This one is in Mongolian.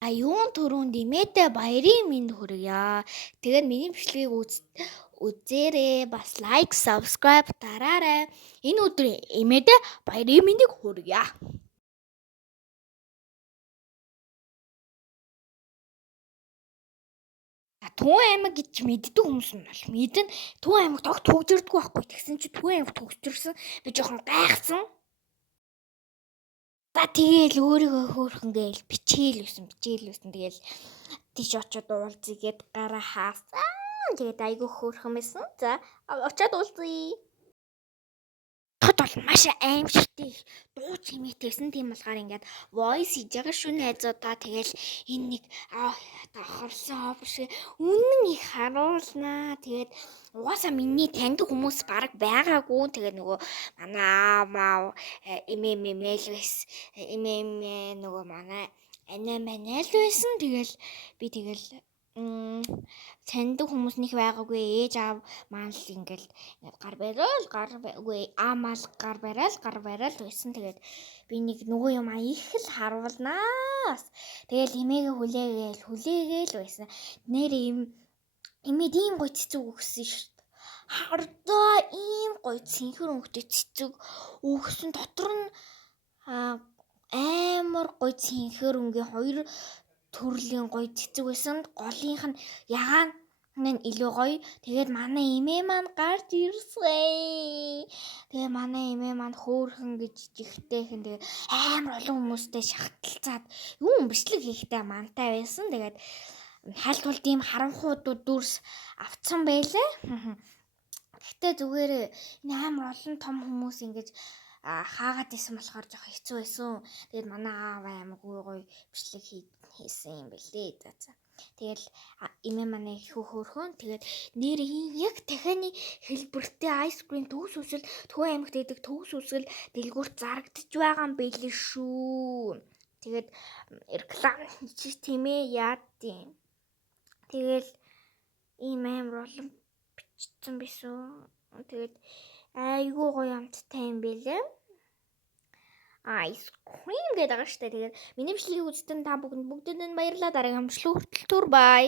Аюун түрүүнд имээдээ баярын мэнд хүргье. Тэгээд миний бичлэгийг үзээрэй. Бас лайк, subscribe дараарай. Энэ өдөр имээдээ баярын мэндийг хүргье. Түн аймаг гэж мэддэг хүмүүс нь бол мэднэ. Түн аймаг тогт хөгжирдгүү байхгүй. Тэгсэн чи Түн аймаг хөгжирсэн. Би жоохон гайхсан. За тэгээл өөрийгөө хөөрхөн гээл бичээл байсан. Тэгээл тийш очоод уулзъя гэд гараа хаасан. Тэгээд айгүй хөөрхөн байсан. За очоод уулзъя. Тод бол маш аимшигтэй дуу чимээтэйсэн. Тийм болохоор ингээд voice хийж байгаа шүү найзуудаа. Тэгэл энэ нэг тохорсон биш үнэн их харуулнаа. Тэгээд угаасаа миний таньдаг хүмүүс баг байгаагүй. Тэгээд нөгөө манай маа нөгөө манай анаа л байсан. Тэгэл би таньдаг хүмүүс нэг байгаагүй. Ээж аав маань л ингээд гар бараал байсан. Тэгээд би нэг нөгөө юм их л харуулнаа. Тэгэл эмээгээ хүлээгээл байсан. Нэр эмээд ийм гоё цэцэг өгсөн шүү дээ. Хардаа ийм гоё цэнхэр өнгөтэй цэцэг өгсөн. Дотор нь амар гоё цэнхэр өнгийн хоёр төрлийн гоё цэцэг байсан. Голынх нь ягаан нь илүү гоё. Тэгээд манай эмээ маань гарч ирсэн. Тэгээ манай эмээ маань хөөрхөн гэж жигтэйхэн тэгээ амар олон хүмүүстэй шахталцаад бичлэг хийхтэй мантай байсан. Тэгээд хальт бол ийм харанхуудууд дүрс авцсан байлаа. Гэхдээ зүгээр энэ амар олон том хүмүүс ингэж хаагаад исэн болохоор жоох хэцүү байсан. Тэгээд манай аав амар гоё бичлэг хийсэн юм бэлээ. За. Тэгэл эмээ манай их хөөрхөн. Тэгээд нэр яг дахианы хэлбэртэй айскрим төгс үсэл Төв аймагт идэг төгс үсэл дэлгүүрт зарагдаж байгаа юм бэлээ шүү. Тэгээд реклам хийчих тийм ээ яад тийм. Тэгэл ийм амар олон бичсэн байсан. Тэгээд айгүй гоё амттай юм бэлээ. Айскрим гэдэг байгаа штэ. Тэгээд миний бичлэгийг үзтэн та бүгдэнд баярлалаа. Дараагийн амжилт хүртэл бай.